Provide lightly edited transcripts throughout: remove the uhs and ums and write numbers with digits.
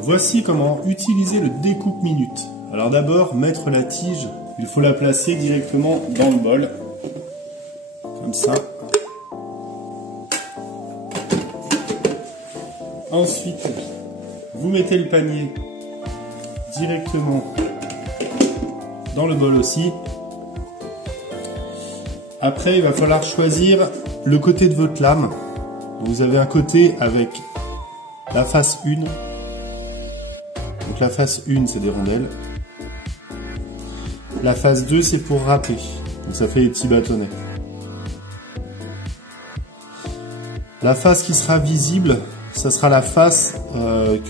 Voici comment utiliser le découpe minute. Alors d'abord, mettre la tige, il faut la placer directement dans le bol, comme ça. Ensuite, vous mettez le panier directement dans le bol aussi. Après, il va falloir choisir le côté de votre lame. Vous avez un côté avec la face 1. Donc la face 1, c'est des rondelles. La face 2, c'est pour râper. Donc ça fait des petits bâtonnets. La face qui sera visible, ça sera la face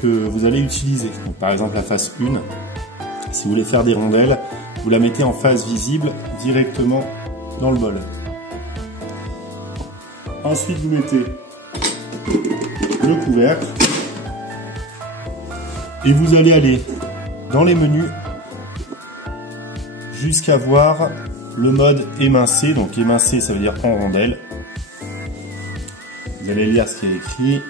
que vous allez utiliser. Donc, par exemple, la face 1, si vous voulez faire des rondelles, vous la mettez en face visible directement dans le bol. Ensuite, vous mettez le couvercle et vous allez aller dans les menus jusqu'à voir le mode émincé. Donc émincé, ça veut dire en rondelle. Vous allez lire ce qui est écrit,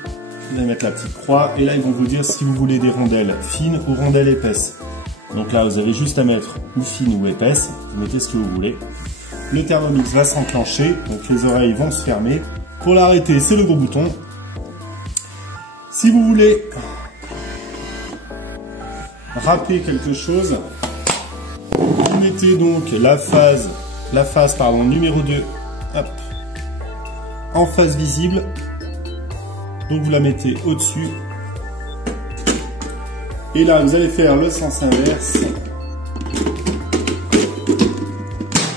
vous allez mettre la petite croix et là ils vont vous dire si vous voulez des rondelles fines ou rondelles épaisses. Donc là vous avez juste à mettre ou fine ou épaisse, vous mettez ce que vous voulez. Le Thermomix va s'enclencher, donc les oreilles vont se fermer. Pour l'arrêter, c'est le gros bouton. Si vous voulez râper quelque chose, vous mettez donc la face numéro 2 hop, en face visible. Donc vous la mettez au-dessus. Et là, vous allez faire le sens inverse.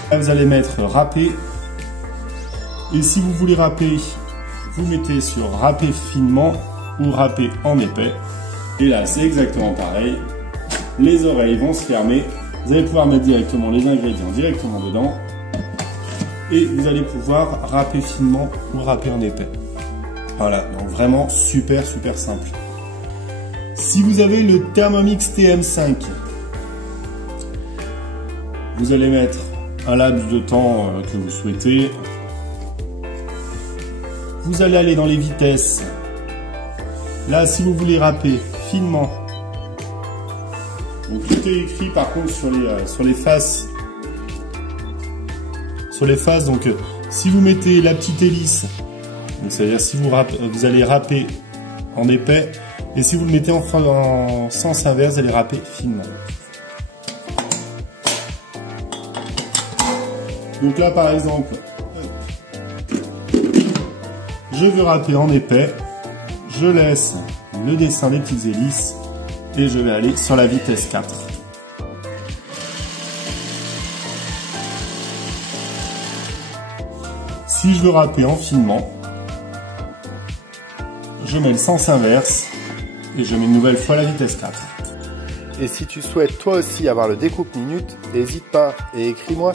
Là, vous allez mettre râper. Et si vous voulez râper, vous mettez sur râper finement ou râper en épais. Et là, c'est exactement pareil. Les oreilles vont se fermer. Vous allez pouvoir mettre directement les ingrédients directement dedans. Et vous allez pouvoir râper finement ou râper en épais. Voilà, donc vraiment super simple. Si vous avez le Thermomix TM5, vous allez mettre un laps de temps que vous souhaitez. Vous allez aller dans les vitesses. Là, si vous voulez râper finement, donc tout est écrit par contre sur les faces. Sur les faces, donc si vous mettez la petite hélice, c'est-à-dire si vous allez râper en épais, et si vous le mettez en sens inverse, vous allez râper finement. Donc là par exemple, je veux râper en épais, je laisse le dessin des petites hélices et je vais aller sur la vitesse 4. Si je veux râper en finement, je mets le sens inverse et je mets une nouvelle fois la vitesse 4. Et si tu souhaites toi aussi avoir le découpe minute, n'hésite pas et écris-moi.